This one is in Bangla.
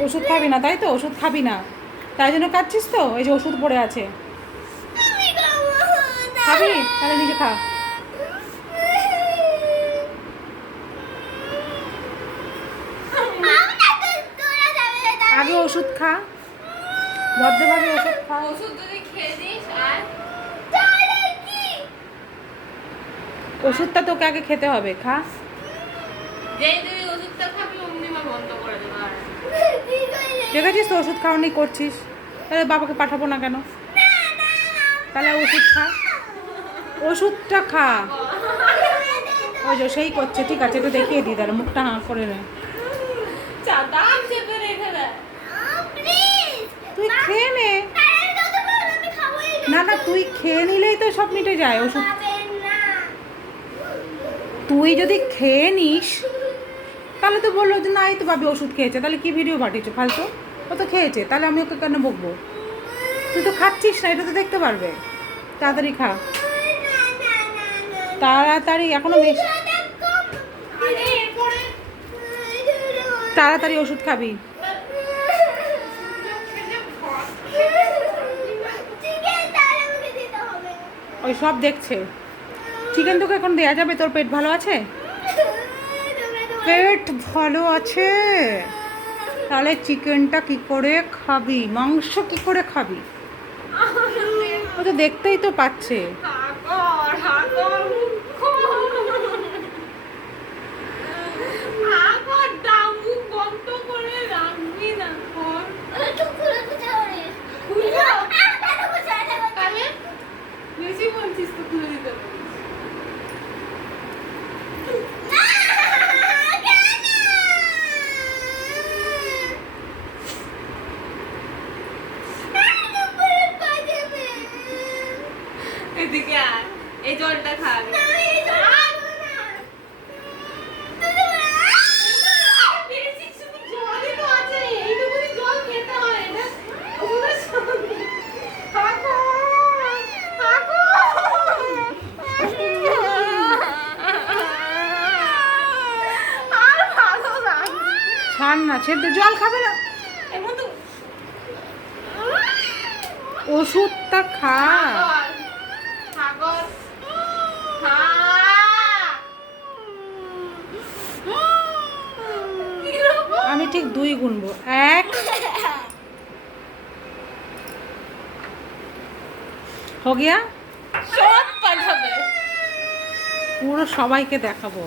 ওষুধ খাবি না তাই তো? ওষুধ খাবি না। তাই জন্য কাচ্ছিস তো? এই যে ওষুধ পড়ে আছে। খাব? তাহলে নিজে খা। আগে ওষুধ খা। ভদ্রভাবে ওষুধ খা। ওষুধ যদি খেয়ে দিস আর? ওষুধটা তোকে আগে খেতে হবে খা। যেই ওষুধটা খাবি অমনি মা বন্ধ করে দেবো আর? দেখেছিস তো ওষুধ খাওয়ানি করছিস? তাহলে বাবাকে পাঠাবো না কেন? তাহলে ওষুধ খা। ওষুধটা খা। ওই যে সেই করছে ঠিক আছে এটা দেখিয়ে দিই তাহলে মুখটা হাঁ করে নে। চা দাম চেপে রেখে দেয় আহ, please! তুই খেয়ে নে। না না তুই খেয়ে নিলেই তো সব মিটে যায় ওষুধ। তুই যদি খেয়ে নিস তাহলে তো বলল যে, না, এই তো ভাবি ওষুধ খেয়েছে। তাহলে কি ভিডিও পাঠিয়েছে? ফালতু? ও তো খেয়েছে। তাহলে আমি ওকে কেন বকবো? তুই তো খাচ্ছিস না, এটা তো দেখতে পারবে। তাড়াতাড়ি খা। তাড়াতাড়ি, এখনও তাড়াতাড়ি ওষুধ খাবি। ওই সব দেখছে। চিকেন তোকে এখন দেয়া যাবে? তোর পেট ভালো আছে? পেট ভালো আছে? তাহলে চিকেনটা কি করে খাবি? মাংস কি করে খাবি? ও তো দেখতেই তো পাচ্ছে। হাগর হাগর হাগর দামু বন্ধ করে রাখবি না কর একটু খুলে দিতে হবে। খুলে আহ, দেখো, বসে আছে, বসে আছে। তাহলে বেশি বলছিস তো খুলে দিতে পারিস। এদিকে আয় এই জলটা খা আগে। বেশি শুধু জলই তো আছে এইটুকুনি জল খেতে হয় না ওগুলোর সঙ্গে হাগর আর ভালো লাগছে ছাড় না ছেড়ে জল খাবে না। ওষুধটা খা সাগর সাগর খা কীরকম? আমি ঠিক দুই গুনবো। এক। হো গিয়া? পুরো সবাইকে দেখাবো।